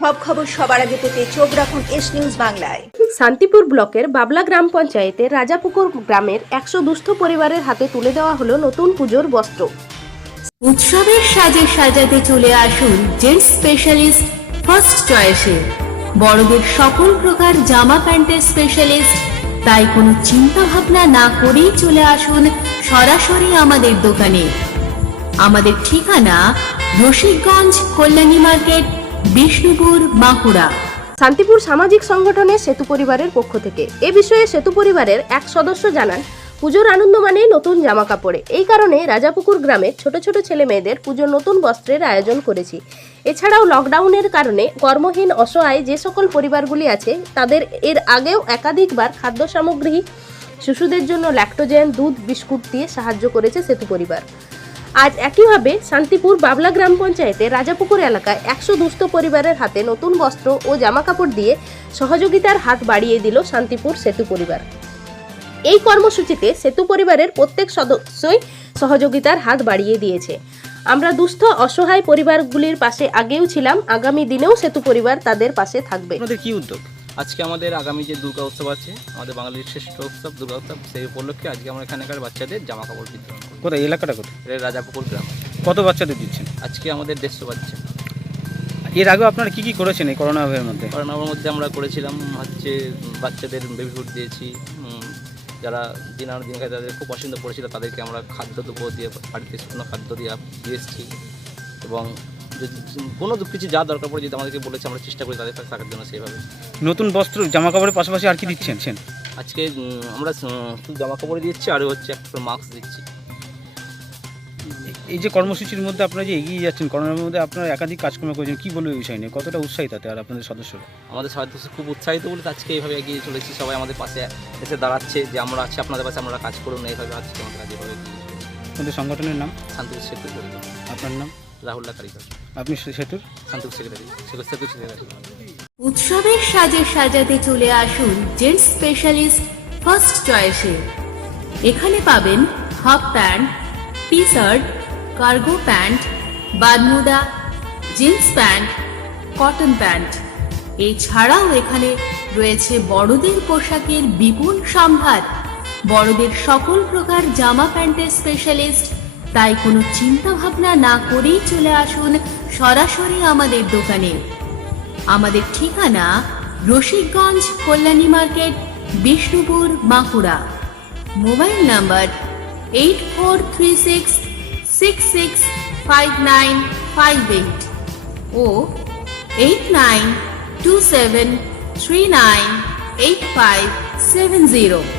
সব খবর সবার আগে পেতে চোখ রাখুন এস নিউজ বাংলায়। শান্তিপুর ব্লকের বাবলা গ্রাম পঞ্চায়েতের রাজাপুকুর গ্রামের 100 দুস্থ পরিবারের হাতে তুলে দেওয়া হলো নতুন পুজোর বস্ত্র। উৎসবের সাজে সাজাতে চলে আসুন জেন্টস স্পেশালিস্ট ফার্স্ট চয়েসে। বড়দের সকল প্রকার জামা প্যান্টের স্পেশালিস্ট, তাই কোনো চিন্তা ভাবনা না করেই চলে আসুন সরাসরি আমাদের দোকানে। আমাদের ঠিকানা রসিকগঞ্জ, কল্যাণী মার্কেট, বিষ্ণুপুর, বাঁকুড়া। শান্তিপুর সামাজিক সংগঠনের সেতু পরিবারের পক্ষ থেকে এ বিষয়ে সেতু পরিবারের এক সদস্য জানান, পুজোর আনন্দ মানে নতুন জামা কাপড়ে। এই কারণে রাজাপুকুর গ্রামের ছোট ছোট ছেলে মেয়েদের পুজোর নতুন বস্ত্রের আয়োজন করেছি। এছাড়াও লকডাউনের কারণে কর্মহীন অসহায় যে সকল পরিবারগুলি আছে তাদের এর আগেও একাধিকবার খাদ্য সামগ্রী, শিশুদের জন্য ল্যাক্টোজেন, দুধ, বিস্কুট দিয়ে সাহায্য করেছে সেতু পরিবার। আজ একইভাবে শান্তিপুর বাবলা গ্রাম পঞ্চায়েতের রাজাপুকুর এলাকায় 100 দুস্থ পরিবারের হাতে নতুন বস্ত্র ও জামাকাপড় দিয়ে সহযোগিতার হাত বাড়িয়ে দিল শান্তিপুর সেতু পরিবার। এই কর্মসূচিতে সেতু পরিবারের প্রত্যেক সদস্যই সহযোগিতার হাত বাড়িয়ে দিয়েছে। আমরা দুস্থ অসহায় পরিবারগুলির পাশে আগেও ছিলাম, আগামী দিনেও সেতু পরিবার তাদের পাশে থাকবে। আপনাদের কি উদ্যোগ? আজকে আমাদের আগামী যে দুর্গা উৎসব আছে, আমাদের বাঙালির শ্রেষ্ঠ উৎসব দুর্গা উৎসব, সেই উপলক্ষে আজকে আমরা এখানকার বাচ্চাদের জামা কাপড় বিতরণ করি। কোথায় এলাকাটা কোথায়? এটা রাজাপুকুর গ্রাম। কত বাচ্চাদের দিচ্ছেন? আজকে আমাদের 150 বাচ্চা। এর আগে আপনারা কি কি করেছেন এই করোনা ভাইয়ের মধ্যে? করোনার মধ্যে আমরা করেছিলাম হচ্ছে বাচ্চাদের বেবি ফুড দিয়েছি, যারা দিন আনো দিন খায় তাদের খুব পছন্দ পড়েছিল তাদেরকে আমরা খাদ্যদ্রব্য দিয়ে, বাড়িতে শুকনো খাদ্য দিয়ে এসেছি। এবং যদি কোনো কিছু যা দরকার পড়ে যদি আমাদেরকে বলেছে আমরা চেষ্টা করি তাদের কাছে থাকার জন্য সেইভাবে। নতুন বস্ত্র জামা কাপড়ের পাশাপাশি আর কি দিচ্ছেন? আজকে আমরা শুধু জামা কাপড়ে দিচ্ছি, আর হচ্ছে একটা মাস্ক দিচ্ছি। এই যে কর্মসূচির মধ্যে আপনারা যে এগিয়ে যাচ্ছেন, করোনার মধ্যে আপনারা একাধিক কাজকর্ম করেছেন, কি বলবো এই বিষয় নিয়ে? কতটা উৎসাহিত তাতে আর আপনাদের সদস্যরা? আমাদের সদস্য খুব উৎসাহিত বলে আজকে এইভাবে এগিয়ে চলেছি। সবাই আমাদের পাশে এসে দাঁড়াচ্ছে যে আমরা আছি আপনাদের পাশে, আমরা কাজ করুন, এইভাবে আজকে আমাদের কাজ এভাবে। আপনাদের সংগঠনের নাম? শান্তিপুর সেতু পরিবার। আপনার নাম? রাহুল্লাহ কারিগর। আপনি সেতুর? শান্তিপুর সেক্রেটারি, সেতুর সেক্রেটারি। উৎসবের সাজে সাজাতে চলে আসুন জেন্টস স্পেশালিস্ট ফার্স্ট চয়েসে। এখানে পাবেন half pant, T shirt, cargo pant, Bermuda, jeans pant, cotton pant. এছাড়াও এখানে রয়েছে বড়দের পোশাকের বিপুল সম্ভার। বড়দের সকল প্রকার জামা প্যান্টের স্পেশালিস্ট, তাই কোনো চিন্তা ভাবনা না করেই চলে আসুন সরাসরি আমাদের দোকানে। আমাদের ঠিকানা Rasikganj, Kalyani market, Bishnupur, Bankura. Mobile number 8436665958 ও 8927398570।